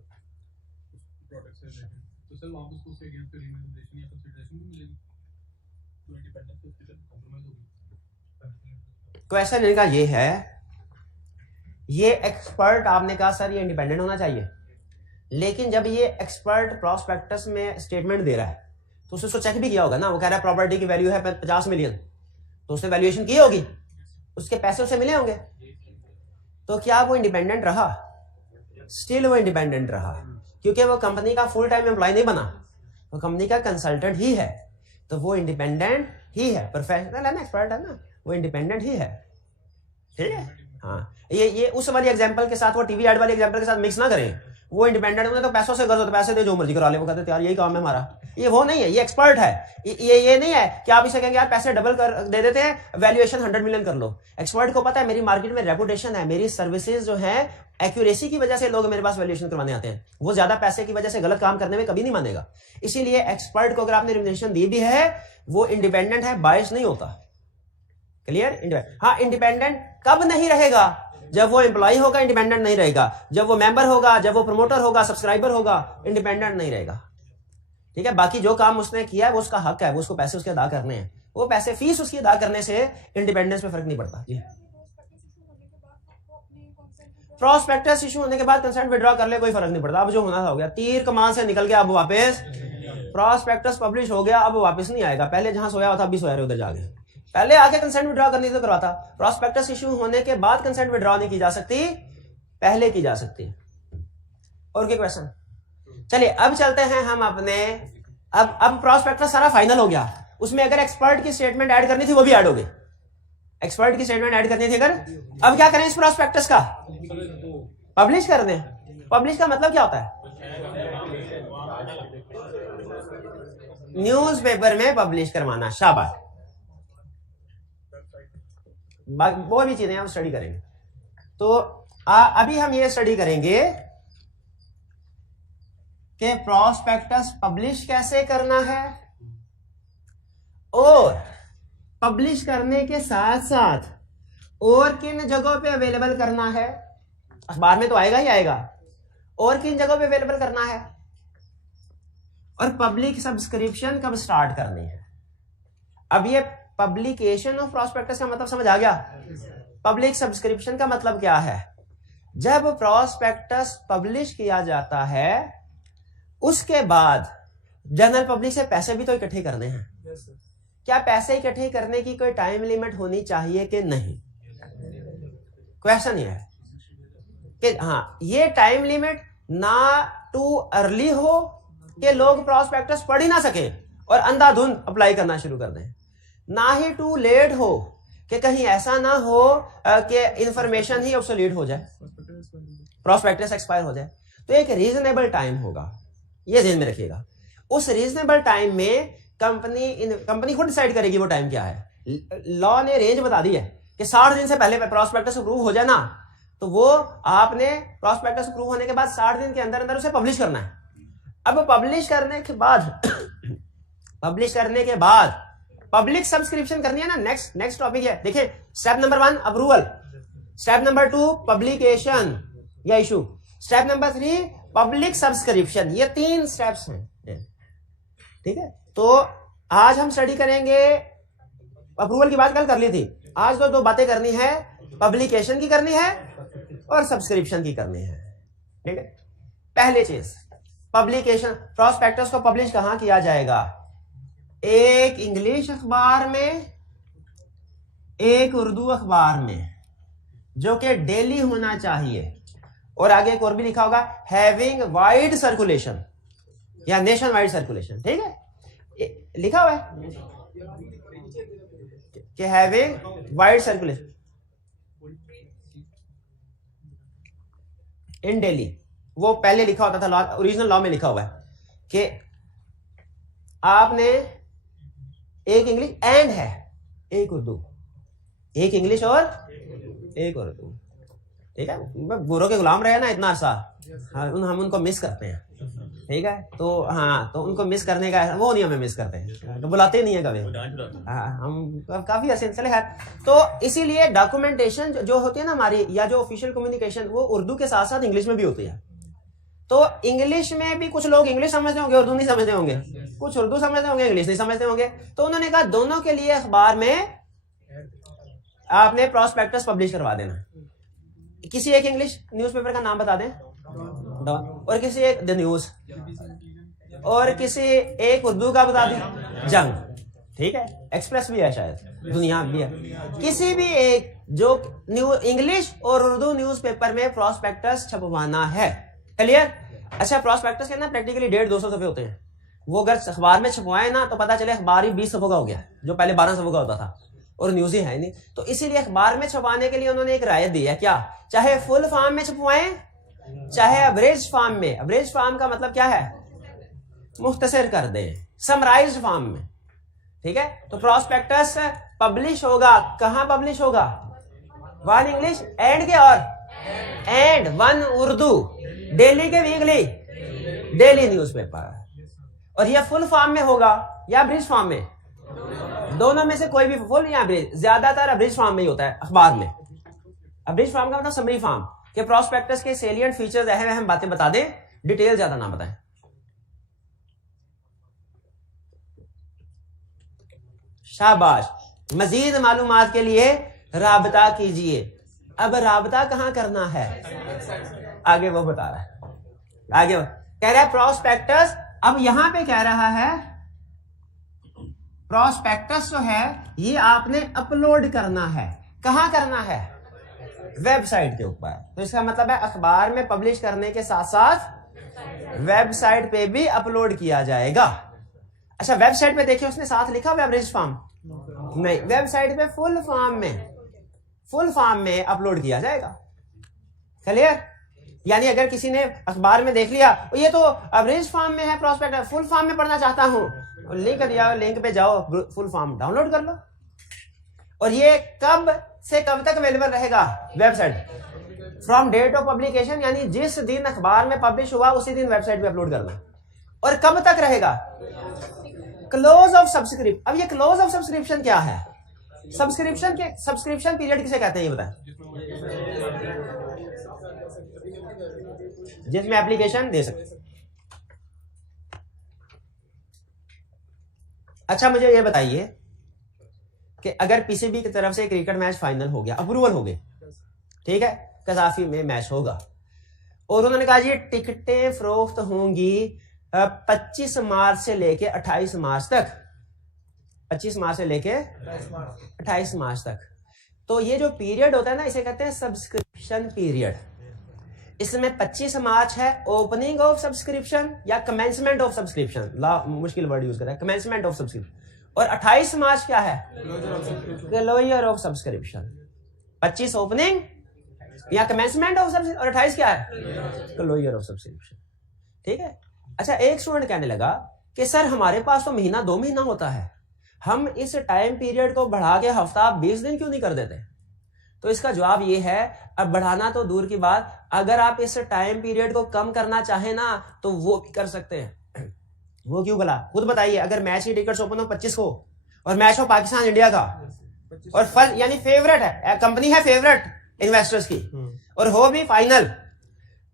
प्रोडक्ट से रिलेटेड, तो सर वहां पे उसको उसके अगेंस्ट रिकमेंडेशन या कंसीडरेशन भी मिलेगी, तो इंडिपेंडेंस से उसके साथ कॉम्प्रोमाइज होगी। क्वेश्चन इनका ये है, ये एक्सपर्ट आपने कहा सर ये इंडिपेंडेंट होना चाहिए, लेकिन जब ये एक्सपर्ट प्रॉस्पेक्टस में स्टेटमेंट दे रहा है तो उसने उसको चेक भी किया होगा ना, वो कह रहा है प्रॉपर्टी की वैल्यू है 50 मिलियन, तो उसने वैल्यूएशन की होगी, उसके पैसे उसे मिले होंगे, तो क्या वो इंडिपेंडेंट रहा? स्टिल वो इंडिपेंडेंट रहा, क्योंकि वो कंपनी का फुल टाइम एम्प्लॉय नहीं बना, वो कंपनी का कंसल्टेंट ही है, तो वो इंडिपेंडेंट ही है, प्रोफेशनल है ना, एक्सपर्ट है ना, वो इंडिपेंडेंट ही है। ठीक है, हाँ, ये उस वाली एग्जांपल के साथ, वो टीवी एड वाली एग्जांपल के साथ मिक्स ना करें। वो इंडिपेंडेंट होंगे तो पैसों से गर्ज, पैसे दे जो मर्जी करा ले, वो कहते यार यही काम है हमारा, ये वो नहीं है, ये एक्सपर्ट है। ये नहीं है कि आप इसे कहेंगे यार पैसे डबल कर दे देते हैं, वैल्यूएशन 100 मिलियन कर लो। एक्सपर्ट को पता है मेरी मार्केट में रेपुटेशन है, मेरी सर्विसेज जो है एक्यूरेसी की वजह से लोग मेरे पास वैल्यूएशन करवाने आते हैं, वो ज्यादा पैसे की वजह से गलत काम करने में कभी नहीं मानेगा। इसीलिए एक्सपर्ट को अगर आपने रेम्यूनरेशन दी भी है, वो इंडिपेंडेंट है, बायस नहीं होता। क्लियर? हाँ, इंडिपेंडेंट कब नहीं रहेगा? जब वो एम्प्लॉय होगा इंडिपेंडेंट नहीं रहेगा, जब वो मेंबर होगा, जब वो प्रमोटर होगा, सब्सक्राइबर होगा, इंडिपेंडेंट नहीं रहेगा। ठीक है, बाकी जो काम उसने किया है वो उसका हक है, वो उसको पैसे उसके अदा करने हैं, वो पैसे फीस उसकी अदा करने से इंडिपेंडेंस में फर्क नहीं पड़ता। जी, प्रॉस्पेक्टस इशू होने के बाद कंसेंट विड्रॉ कर ले, कोई फर्क नहीं पड़ता, अब जो होना था हो गया, तीर कमान से निकल गया, अब वापस प्रॉस्पेक्टस पब्लिश हो गया, अब वापस नहीं आएगा। पहले जहां सोया हुआ था अभी सोया रहे उधर जाके, पहले आके कंसेंट विड्रॉ करनी तो करवाता। प्रॉस्पेक्टस इशू होने के बाद कंसेंट विड्रॉ नहीं की जा सकती, पहले की जा सकती। और क्या क्वेश्चन? चलिए अब चलते हैं हम अपने, अब प्रॉस्पेक्टस सारा फाइनल हो गया, उसमें अगर एक्सपर्ट की स्टेटमेंट ऐड करनी थी वो भी ऐड हो गई, एक्सपर्ट की स्टेटमेंट ऐड करनी थी अगर, अब क्या करें इस प्रॉस्पेक्टस का? पब्लिश कर दें। पब्लिश का मतलब क्या होता है? न्यूज़पेपर में पब्लिश करवाना। शाबाश, वो भी चीजें हम स्टडी करेंगे। तो अभी हम ये स्टडी करेंगे कि प्रॉस्पेक्टस पब्लिश कैसे करना है, और पब्लिश करने के साथ साथ और किन जगहों पे अवेलेबल करना है। अखबार में तो आएगा ही आएगा, और किन जगहों पे अवेलेबल करना है, और पब्लिक सब्सक्रिप्शन कब स्टार्ट करनी है। अब ये पब्लिकेशन ऑफ प्रॉस्पेक्टस का मतलब समझ आ गया? पब्लिक सब्सक्रिप्शन का मतलब क्या है? जब प्रॉस्पेक्टस पब्लिश किया जाता है उसके बाद जनरल पब्लिक से पैसे भी तो इकट्ठे करने हैं। क्या पैसे इकट्ठे करने की कोई टाइम लिमिट होनी चाहिए कि नहीं? क्वेश्चन ये है कि हाँ, ये टाइम लिमिट ना टू अर्ली हो कि लोग प्रॉस्पेक्टस पढ़ ही ना सके और अंधाधुंध अप्लाई करना शुरू कर दें, ना ही टू लेट हो कि कहीं ऐसा ना हो कि इंफॉर्मेशन ही ऑब्सोलीट हो जाए, प्रॉस्पेक्टस एक्सपायर हो जाए। तो एक रीजनेबल टाइम होगा, ये ध्यान में रखिएगा। उस रीजनेबल टाइम में कंपनी खुद डिसाइड करेगी वो टाइम क्या है। लॉ ने रेंज बता दी है कि 60 दिन से पहले प्रॉस्पेक्टस अप्रूव हो जाए ना, तो वो आपने प्रॉस्पेक्टस अप्रूव होने के बाद 60 दिन के अंदर अंदर उसे पब्लिश करना है। अब पब्लिश करने के बाद पब्लिक सब्सक्रिप्शन करनी है ना। नेक्स्ट टॉपिक है, देखिए, step number 1 approval, step number 2 publication या issue, step number 3 public subscription. ये 3 स्टेप्स हैं। ठीक है, तो आज हम स्टडी करेंगे, अप्रूवल की बात कल कर ली थी, आज तो 2 बातें करनी है, पब्लिकेशन की करनी है और सब्सक्रिप्शन की करनी है। ठीक है, पहली चीज पब्लिकेशन, प्रॉस्पेक्टस को पब्लिश कहां किया जाएगा? एक इंग्लिश अखबार में, एक उर्दू अखबार में। जो कि डेली होना चाहिए। और आगे एक और भी लिखा होगा, हैविंग वाइड सर्कुलेशन या नेशन वाइड सर्कुलेशन। ठीक है, लिखा हुआ है कि हैविंग वाइड सर्कुलेशन इन डेली। वो पहले लिखा होता था लॉ, ओरिजिनल लॉ में लिखा हुआ है कि आपने एक इंग्लिश एंड है, एक उर्दू, एक इंग्लिश और एक उर्दू। ठीक है, गोरों के गुलाम रहे ना इतना अरसा, हाँ, हम उनको मिस करते हैं। ठीक है, तो हाँ, तो उनको मिस करने का वो नहीं, हमें मिस करते हैं, तो बुलाते नहीं है कभी। हाँ, हम काफी ऐसे चले खैर। तो इसीलिए डॉक्यूमेंटेशन जो होती है ना हमारी, या जो ऑफिशियल कम्युनिकेशन, वो उर्दू के साथ साथ इंग्लिश में भी होती है। तो इंग्लिश में भी कुछ लोग इंग्लिश समझते होंगे, उर्दू नहीं समझते होंगे, कुछ उर्दू समझते होंगे, इंग्लिश नहीं समझते होंगे। तो उन्होंने कहा दोनों के लिए अखबार में आपने प्रोस्पेक्टस पब्लिश करवा देना। किसी एक इंग्लिश न्यूज़पेपर का नाम बता दें, और किसी एक द न्यूज, और किसी एक उर्दू का बता दें, जंग। ठीक है, एक्सप्रेस भी है शायद, दुनिया भी है। किसी भी एक जो इंग्लिश और उर्दू न्यूज़पेपर में प्रोस्पेक्टस छपवाना है। क्लियर? अच्छा, प्रोस्पेक्टस के ना प्रैक्टिकली 150-200 सफ़े होते हैं। वो अगर अखबार में छपवाए ना तो पता चले अखबार ही 20 सफ़ों का हो गया, जो पहले 12 सफ़ों का होता था, और न्यूज़ ही है नहीं। तो इसीलिए अखबार में छपवाने के लिए उन्होंने एक राय दी है, क्या, चाहे फुल फॉर्म में छपवाएं चाहे अब्रेज फॉर्म में। अब्रेज फॉर्म का मतलब क्या है, मुख्तसर कर दें, समराइज्ड फॉर्म में। ठीक है, तो प्रोस्पेक्टस पब्लिश होगा, कहां पब्लिश होगा, वन इंग्लिश एंड के और एंड वन उर्दू, डेली के वीकली डेली न्यूज़पेपर। और यह फुल फॉर्म में होगा या ब्रिज फॉर्म में, दोनों में से कोई भी, फुल या ब्रिज। ज्यादातर अब्रिज फॉर्म में ही होता है अखबार में। अब्रिज फॉर्म का मतलब समरी फॉर्म, कि प्रोस्पेक्टस के सेलिएंट फीचर्स अहम बातें बता दें, डिटेल ज्यादा ना बताएं। शाबाश। मजीद मालूमात के लिए राबता कीजिए। अब राबता कहां करना है, आगे वो बता रहा है। आगे कह रहा है प्रोस्पेक्टस, अब यहां पे कह रहा है प्रोस्पेक्टस जो है ये आपने अपलोड करना है। कहां करना है, वेबसाइट के ऊपर। तो इसका मतलब है अखबार में पब्लिश करने के साथ साथ वेबसाइट पे भी अपलोड किया जाएगा। अच्छा, वेबसाइट पे देखिए उसने साथ लिखा अब्रिज फॉर्म नहीं, वेबसाइट पे फुल फॉर्म में अपलोड किया जाएगा। क्लियर? यानी अगर किसी ने अखबार में देख लिया ये तो अब्रिज फॉर्म में है प्रोस्पेक्टस, फुल फॉर्म में पढ़ना चाहता हूं, लिंक दिया, लिंक पे जाओ, फुल फॉर्म डाउनलोड कर लो। और ये कब से कब तक अवेलेबल रहेगा, website from date of publication, यानी जिस दिन अखबार में पब्लिश हुआ उसी दिन वेबसाइट पे अपलोड करना। और कब तक रहेगा, क्लोज ऑफ सब्सक्रिप्शन। अब ये क्लोज ऑफ सब्सक्रिप्शन क्या है, सब्सक्रिप्शन पीरियड किसे कहते हैं ये बताएं, जिसमें एप्लीकेशन दे सकते। अच्छा, मुझे ये बताइए कि अगर पीसीबी की तरफ से क्रिकेट मैच फाइनल हो गया, अप्रूवल हो गए, ठीक है, कजाफी में मैच होगा, और उन्होंने कहा जी टिकटें फरोख्त होंगी 25 मार्च से लेके 28 मार्च तक, 25 मार्च से लेके 28 मार्च तक। तो ये जो पीरियड होता है ना, इसे कहते हैं सब्सक्रिप्शन पीरियड। इसमें 25 मार्च है ओपनिंग ऑफ सब्सक्रिप्शन या कमेंसमेंट ऑफ सब्सक्रिप्शन, मुश्किल वर्ड यूज कर रहा है, कमेंसमेंट ऑफ सब्सक्रिप्शन। और 28 मार्च क्या है, क्लोजर ऑफ सब्सक्रिप्शन। 25 ओपनिंग या कमेंसमेंट ऑफ सब्सक्रिप्शन, और 28 क्या है, क्लोजर ऑफ सब्सक्रिप्शन। ठीक है। अच्छा, एक स्टूडेंट कहने लगा कि सर हमारे पास तो महीना 2 महीना होता है, हम इस टाइम पीरियड को बढ़ा के हफ्ता 20 दिन क्यों नहीं कर देते। तो इसका जवाब ये है, अब बढ़ाना तो दूर की बात, अगर आप इस टाइम पीरियड को कम करना चाहें ना तो वो भी कर सकते हैं। वो क्यों भला, खुद बताइए। अगर मैच की टिकट्स ओपन हो 25 को और मैच हो पाकिस्तान इंडिया का, और फल यानी फेवरेट है, कंपनी है फेवरेट इन्वेस्टर्स की, और हो भी फाइनल,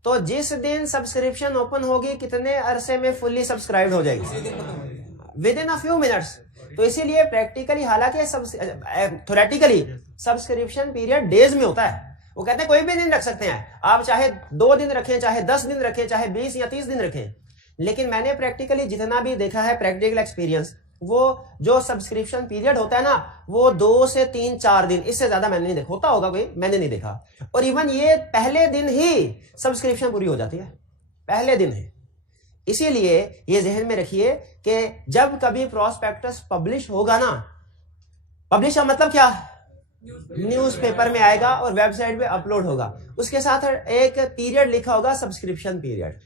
तो जिस दिन सब्सक्रिप्शन ओपन होगी कितने अरसे में फुल्ली सब्सक्राइब हो जाएगी, with in a few minutes. तो इसीलिए प्रैक्टिकली, हालांकि थ्योरेटिकली सब्सक्रिप्शन पीरियड डेज में होता है। वो कहते हैं कोई भी दिन रख सकते हैं आप, चाहे 2 दिन रखें, चाहे 10 दिन रखें, चाहे 20 या 30 दिन रखें। लेकिन मैंने प्रैक्टिकली जितना भी देखा है, प्रैक्टिकल एक्सपीरियंस, वो जो सब्सक्रिप्शन पीरियड होता है ना, वो 2 से 3 4 दिन, इससे ज्यादा मैंने नहीं देखा। होता होगा कोई, मैंने नहीं देखा। और इवन ये पहले दिन ही सब्सक्रिप्शन पूरी हो जाती है, पहले दिन ही। इसीलिए ये जहन में रखिए कि जब कभी प्रॉस्पेक्टस पब्लिश होगा ना, पब्लिश का मतलब क्या, न्यूज़पेपर में आएगा और वेबसाइट पे अपलोड होगा, उसके साथ एक पीरियड लिखा होगा सब्सक्रिप्शन पीरियड।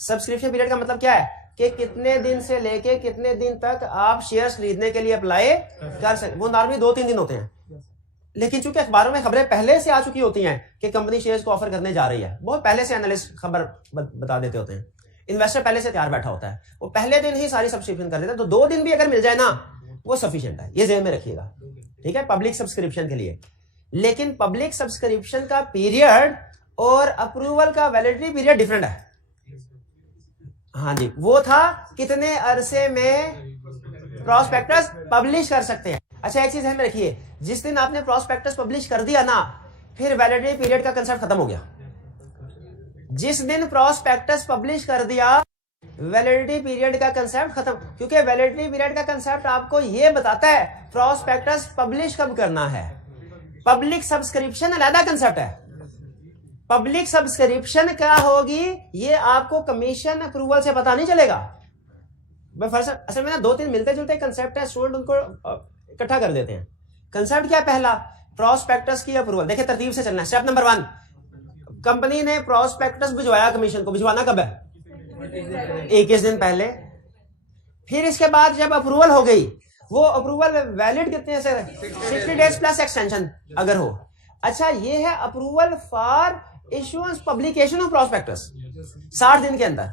सब्सक्रिप्शन पीरियड का मतलब क्या है कि कितने दिन से लेके कितने दिन तक आप शेयर्स खरीदने के लिए अप्लाई कर सकते। वो नॉर्मली 2-3 दिन होते हैं, लेकिन चूंकि अखबारों में खबरें पहले से आ चुकी होती हैं कि कंपनी शेयर्स को ऑफर करने जा रही है, बहुत पहले से एनालिस्ट खबर बता देते होते हैं, इन्वेस्टर पहले से तैयार बैठा होता है, वो पहले दिन ही सारी सब्सक्रिप्शन कर देता है। तो 2 दिन भी अगर मिल जाए ना, वो सफिशिएंट है, ये ज़हन में रखिएगा, ठीक है, पब्लिक सब्सक्रिप्शन के लिए। लेकिन पब्लिक सब्सक्रिप्शन का पीरियड और अप्रूवल का वैलिडिटी पीरियड डिफरेंट है। हाँ जी, वो था कितने अरसे में प्रॉस्पेक्टस पब्लिश कर सकते हैं। अच्छा, एक चीज ध्यान में रखिए, जिस दिन आपने प्रॉस्पेक्टस पब्लिश कर दिया ना, फिर वैलिडिटी पीरियड का कंसेप्ट खत्म हो गया। जिस दिन प्रॉस्पेक्टस पब्लिश कर दिया, वैलिडिटी पीरियड का कंसेप्ट खत्म, क्योंकि वैलिडिटी पीरियड का कंसेप्ट आपको यह बताता है प्रॉस्पेक्टस पब्लिश कब करना है। पब्लिक सब्सक्रिप्शन अलग कंसेप्ट है। पब्लिक सब्सक्रिप्शन क्या होगी ये आपको कमीशन अप्रूवल से पता नहीं चलेगा। असल में ना 2-3 मिलते जुलते कंसेप्ट है, स्टूडेंट उनको इकट्ठा कर देते हैं। कंसेप्ट क्या, पहला प्रॉस्पेक्टस की अप्रूवल। देखिए तरतीब से चलना है। स्टेप नंबर 1, कंपनी ने प्रॉस्पेक्टस भिजवाया कमीशन को। भिजवाना कब है, 21 दिन पहले। फिर इसके बाद जब अप्रूवल हो गई, वो अप्रूवल वैलिड कितने से, 60 डेज प्लस एक्सटेंशन अगर हो। अच्छा, ये है approval for issuance publication of prospectus 60 दिन के अंदर।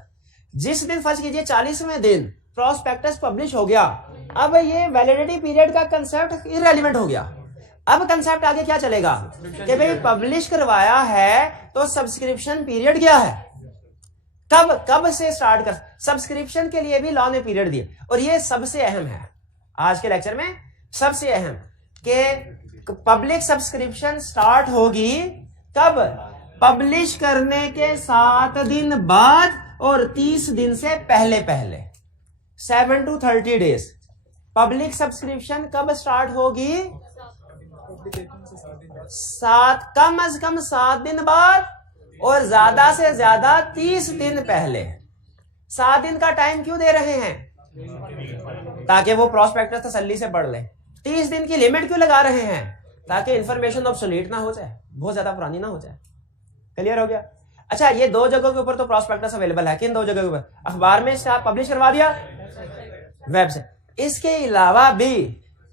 जिस दिन फर्ज कीजिए 40वें दिन प्रॉस्पेक्टस पब्लिश हो गया, अब ये वैलिडिटी पीरियड का कंसेप्ट इररेलेवेंट हो गया। अब कंसेप्ट आगे क्या चलेगा कि भाई पब्लिश करवाया है तो सब्सक्रिप्शन पीरियड क्या है, कब से स्टार्ट कर। सब्सक्रिप्शन के लिए भी लॉ ने पीरियड दिए, और ये सबसे अहम है आज के लेक्चर में, सबसे अहम कि पब्लिक सब्सक्रिप्शन स्टार्ट होगी कब, पब्लिश करने के 7 दिन बाद और 30 दिन से पहले पहले, 7 to 30 डेज। पब्लिक सब्सक्रिप्शन कब स्टार्ट होगी, कम से कम 7 दिन बाद और ज्यादा से ज्यादा 30 दिन पहले। 7 दिन का टाइम क्यों दे रहे हैं, ताकि वो प्रॉस्पेक्टस तसल्ली से पढ़ ले। 30 दिन की लिमिट क्यों लगा रहे हैं, ताकि इंफॉर्मेशन ऑब्सोलीट ना हो जाए, बहुत ज्यादा पुरानी ना हो जाए। क्लियर हो गया। अच्छा, ये 2 जगहों के ऊपर तो प्रॉस्पेक्टस अवेलेबल है। किन 2 जगहों के ऊपर, अखबार में पब्लिश करवा दिया, वेबसाइट। इसके अलावा भी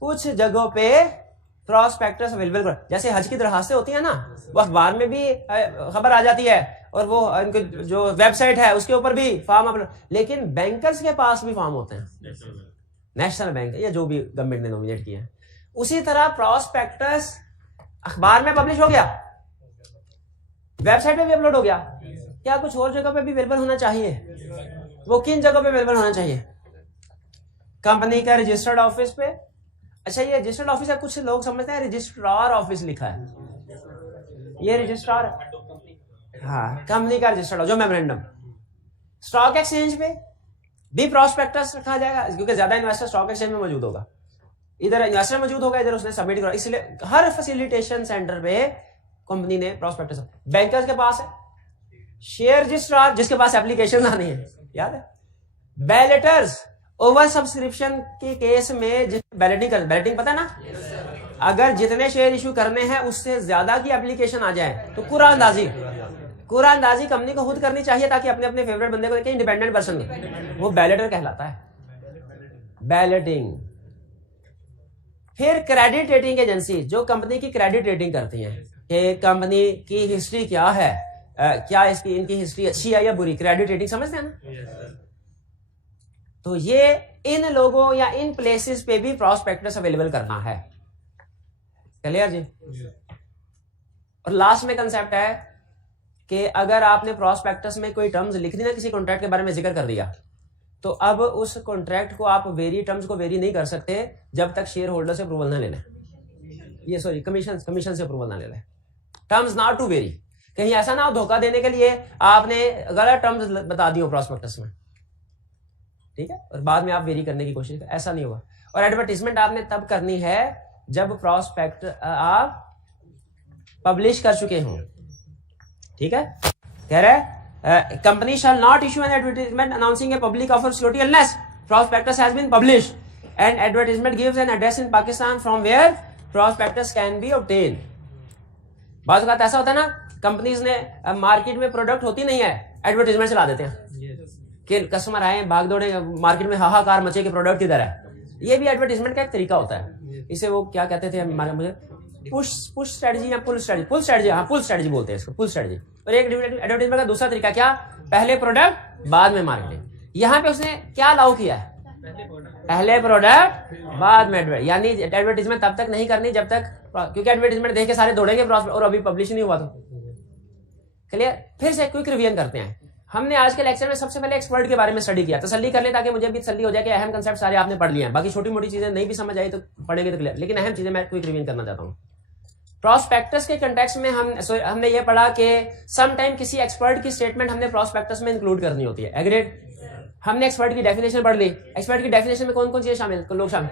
कुछ जगहों पे प्रॉस्पेक्टस अवेलेबल कर, जैसे हज की दरखास्तें होती है ना, वो अखबार में भी खबर आ जाती है, और वो इनके जो वेबसाइट है उसके ऊपर भी फॉर्म। लेकिन बैंकर्स के पास भी फॉर्म होते हैं, नेशनल बैंक या जो भी गवर्नमेंट ने नॉमिनेट किया है। उसी तरह प्रॉस्पेक्टस अखबार में पब्लिश हो गया, वेबसाइट पे भी अपलोड हो गया, क्या कुछ और जगह पे भी अवेलेबल होना चाहिए? वो किन जगह पे अवेलेबल होना चाहिए? कंपनी का रजिस्टर्ड ऑफिस पे। अच्छा, ये रजिस्टर्ड ऑफिस है, कुछ लोग समझते हैं रजिस्ट्रार ऑफिस लिखा है, ये रजिस्ट्रार, हाँ, कंपनी का रजिस्टर्ड जो मेमोरेंडम। स्टॉक एक्सचेंज पे भी प्रॉस्पेक्टस रखा जाएगा, क्योंकि ज्यादा इन्वेस्टर स्टॉक एक्सचेंज में मौजूद होगा, इधर इन्वेस्टर मौजूद होगा, इधर उसने सबमिट करा, इसलिए हर फैसिलिटेशन सेंटर पे कंपनी ने प्रॉस्पेक्टस। बैंकर्स के पास है शेयर रजिस्ट्रार, जिसके पास एप्लीकेशन आनी है, याद है। बैलेटर्स, ओवर सब्सक्रिप्शन के केस में बैलेटिंग पता है ना, अगर जितने शेयर इशू करने हैं उससे ज्यादा की एप्लीकेशन आ जाए तो कुरानदाजी कंपनी को खुद करनी चाहिए, ताकि अपने अपने फेवरेट बंदे को देखे, इंडिपेंडेंट पर्सन को, वो बैलेटर कहलाता है, बैलेटिंग। फिर क्रेडिट रेटिंग एजेंसी, जो कंपनी की क्रेडिट रेटिंग करती हैं कि कंपनी की हिस्ट्री क्या है, क्या इनकी हिस्ट्री अच्छी है या बुरी, क्रेडिट रेटिंग समझते हैं ना। तो ये इन लोगों या इन प्लेसेस पे भी प्रॉस्पेक्टस अवेलेबल करना है। क्लियर जी। और लास्ट में कंसेप्ट है कि अगर आपने प्रॉस्पेक्टस में कोई टर्म्स लिख दी ना, किसी कॉन्ट्रैक्ट के बारे में जिक्र कर दिया, तो अब उस कॉन्ट्रैक्ट को आप टर्म्स को वेरी नहीं कर सकते जब तक शेयर होल्डर से अप्रूवल ना ले लें, ये सॉरी कमीशन से अप्रूवल ना ले लें। टर्म्स नॉट टू वेरी, कहीं ऐसा ना हो धोखा देने के लिए आपने गलत टर्म्स बता दी हो प्रॉस्पेक्टस में, ठीक है, और बाद में आप वेरी करने की कोशिश, ऐसा नहीं होगा। और एडवर्टीजमेंट आपने तब करनी है जब प्रॉस्पेक्ट आप पब्लिश कर चुके हों। ठीक है, कह रहा है company shall not issue an advertisement announcing A public offer security unless prospectus has been published and advertisement gives an address in Pakistan from where prospectus can be obtained। बात बात ऐसा होता है ना, कंपनीज ने मार्केट में product होती नहीं है, एडवर्टीजमेंट चला देते हैं कि कस्टमर आए भाग दौड़े मार्केट में हाहाकार मचे कि प्रोडक्ट किधर है। ये भी एडवर्टीजमेंट का एक तरीका होता है। इसे वो क्या कहते थे मुझे, पुश स्ट्रेटजी या पुल स्ट्रेटजी, हाँ पुल स्ट्रेटजी बोलते हैं इसको, पुल स्ट्रेटजी। और एक एडवर्टीजमेंट का दूसरा तरीका क्या, पहले प्रोडक्ट बाद में मार्केटिंग। यहाँ पे उसने क्या अलाउ किया है, पहले प्रोडक्ट बाद में एडवर्टाइज, यानी एडवर्टीजमेंट तब तक नहीं करनी जब तक, क्योंकि एडवर्टीजमेंट देख के सारे दौड़ेंगे और अभी पब्लिश नहीं हुआ तो। क्लियर, फिर से क्विक रिवीजन करते हैं। हमने आज के लेक्चर में सबसे पहले एक्सपर्ट के बारे में स्टडी किया, तसल्ली कर ले ताकि मुझे भी तसल्ली हो जाए कि अहम कंसेप्ट सारे आपने पढ़ लिए हैं। बाकी छोटी मोटी चीजें नहीं भी समझ आई तो पढ़ेंगे तो क्लियर, लेकिन अहम चीजें मैं क्विक रिवीजन करना चाहता हूँ। प्रॉस्पेक्टस के कंटेक्स्ट में हमने ये पढ़ा कि सम टाइम किसी एक्सपर्ट की स्टेटमेंट हमने प्रॉस्पेक्टस में इंक्लूड करनी होती है। एग्रीड। हमने एक्सपर्ट की डेफिनेशन पढ़ ली। एक्सपर्ट की डेफिनेशन में कौन कौन चीजें शामिल, लोग शामिल,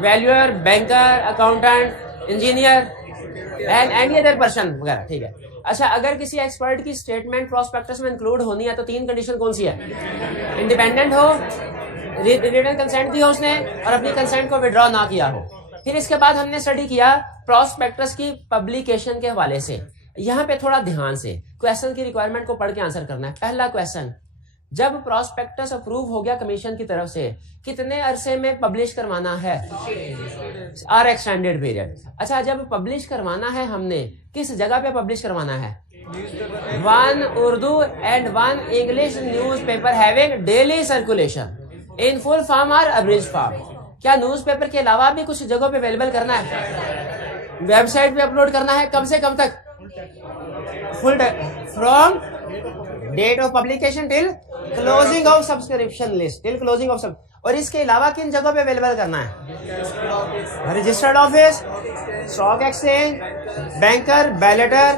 valuer, banker, accountant, engineer and any other person वगैरह। ठीक है, अच्छा, अगर किसी एक्सपर्ट की स्टेटमेंट प्रॉस्पेक्टस में इंक्लूड होनी है तो 3 कंडीशन कौन सी है, इंडिपेंडेंट हो, रिटन कंसेंट दी हो उसने और अपनी कंसेंट को विड्रॉ ना किया हो। फिर इसके बाद हमने स्टडी किया प्रॉस्पेक्टस की पब्लिकेशन के हवाले से। यहाँ पे थोड़ा ध्यान से क्वेश्चन की रिक्वायरमेंट को पढ़ के आंसर करना है। पहला क्वेश्चन, जब प्रॉस्पेक्टस अप्रूव हो गया कमीशन की तरफ से, कितने अरसे में पब्लिश करवाना है, आर एक्सटेंडेड पीरियड। अच्छा, जब पब्लिश करवाना है हमने, किस जगह पे पब्लिश करवाना है, 1 Urdu and 1 English newspaper having daily circulation in full form और अब्रिज फॉर्म। क्या न्यूज़पेपर के अलावा भी कुछ जगहों पे अवेलेबल करना है, वेबसाइट पे अपलोड करना है, कम से कम तक full from date of publication till closing of subscription list, till closing of सब। और इसके अलावा किन जगहों पे अवेलेबल करना है, registered office, stock exchange, banker, बैलेटर,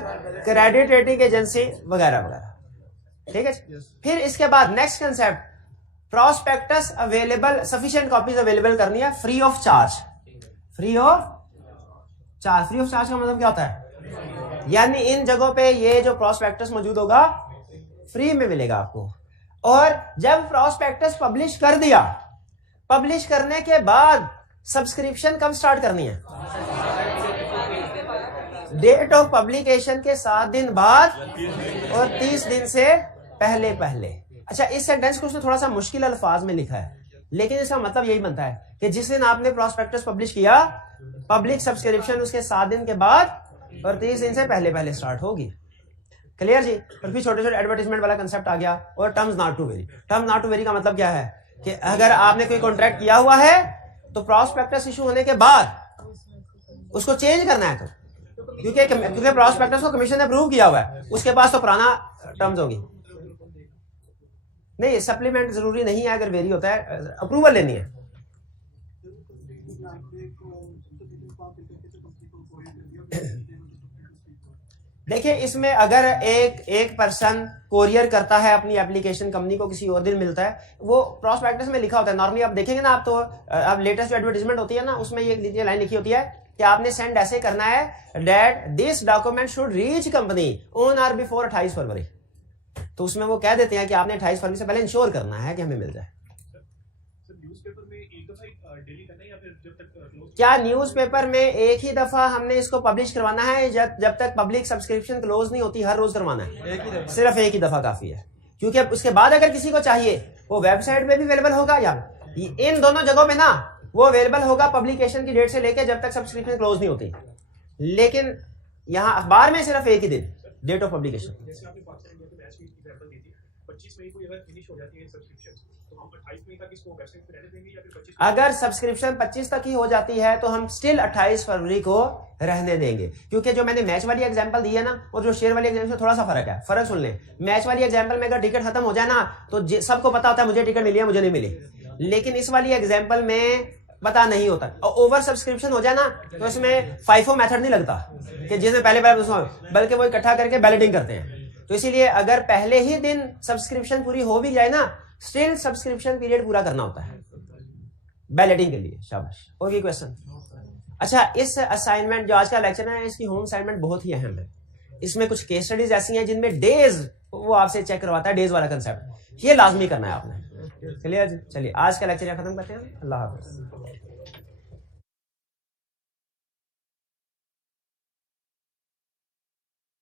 क्रेडिट रेटिंग एजेंसी वगैरह वगैरह। ठीक है, फिर इसके बाद next concept, prospectus available, sufficient copies available करनी है free of charge. Free of charge, free of charge का मतलब क्या होता है, यानी इन जगहों पे ये जो प्रॉस्पेक्टस मौजूद होगा फ्री में मिलेगा आपको। और जब प्रॉस्पेक्टस पब्लिश कर दिया, पब्लिश करने के बाद सब्सक्रिप्शन कब स्टार्ट करनी है, डेट ऑफ पब्लिकेशन के 7 दिन बाद और 30 दिन से पहले पहले। अच्छा, इस सेंटेंस को उसने थोड़ा सा मुश्किल अल्फाज में लिखा है, लेकिन इसका मतलब यही बनता है कि जिस दिन आपने प्रॉस्पेक्टस पब्लिश किया, पब्लिक सब्सक्रिप्शन उसके 7 दिन के बाद और 30 दिन से पहले पहले स्टार्ट होगी। क्लियर जी। और फिर छोटे छोटे एडवर्टाइजमेंट वाला कंसेप्ट आ गया। और terms not to vary, terms not to vary का मतलब क्या है कि अगर आपने कोई कॉन्ट्रैक्ट किया हुआ है तो प्रॉस्पेक्टस इशू होने के बाद उसको चेंज करना है, तो क्योंकि प्रॉस्पेक्टस को कमीशन ने अप्रूव किया हुआ है, उसके पास तो पुराना टर्म्स होगी। नहीं, सप्लीमेंट जरूरी नहीं है, अगर वेरी होता है अप्रूवल लेनी है। देखिए, इसमें अगर एक पर्सन कोरियर करता है अपनी एप्लीकेशन कंपनी को, किसी और दिन मिलता है, वो प्रॉस्पेक्टस में लिखा होता है। नॉर्मली आप देखेंगे ना, आप तो अब लेटेस्ट जो एडवर्टाइजमेंट होती है ना, उसमें ये लाइन लिखी होती है कि आपने सेंड ऐसे करना है that this document should reach company on और बिफोर 28 फरवरी। तो उसमें वो कह देते हैं कि आपने 28 फरवरी से पहले इंश्योर करना है कि हमें मिल जाए। क्या न्यूज़पेपर में एक ही दफा हमने इसको पब्लिश करवाना है, जब तक पब्लिक सब्सक्रिप्शन क्लोज नहीं होती हर रोज करवाना है? सिर्फ एक ही दफा काफी है, क्योंकि उसके बाद अगर किसी को चाहिए वो वेबसाइट पे भी अवेलेबल होगा, या इन दोनों जगहों में ना वो अवेलेबल होगा पब्लिकेशन की डेट से लेकर जब तक सब्सक्रिप्शन क्लोज नहीं होती। लेकिन यहाँ अखबार में सिर्फ एक ही दिन डेट ऑफ पब्लिकेशन। अगर सब्सक्रिप्शन 25 तक ही हो जाती है तो हम स्टिल 28 फरवरी को रहने देंगे, क्योंकि जो मैंने मैच वाली एग्जांपल दी है ना और जो शेयर वाली एग्जांपल में थोड़ा सा फर्क है। फर्क सुन लें, मैच वाली एग्जांपल में अगर टिकट खत्म हो जाए ना तो सबको पता होता है मुझे टिकट मिली है, मुझे नहीं मिली। लेकिन इस वाली एग्जांपल में पता नहीं होता। और ओवर सब्सक्रिप्शन हो जाए ना तो इसमें फाइफो मेथड नहीं लगता कि जिसमें पहले बल्कि वो इकट्ठा करके बैलेटिंग करते हैं। तो इसीलिए अगर पहले ही दिन सब्सक्रिप्शन पूरी हो भी जाए ना, स्टिल सब्सक्रिप्शन पीरियड पूरा करना होता है। बैलेटिंग के लिए। शाबाश। Okay question. अच्छा, इस असाइनमेंट जो आज का लेक्चर है इसकी होम असाइनमेंट बहुत ही अहम है। इसमें कुछ केस स्टडीज ऐसी हैं जिनमें डेज वो आपसे चेक करवाता है, डेज वाला कंसेप्ट, ये लाजमी करना है आपने। चलिए आज का लेक्चर यहाँ खत्म करते हैं। अल्लाह हाफिज़।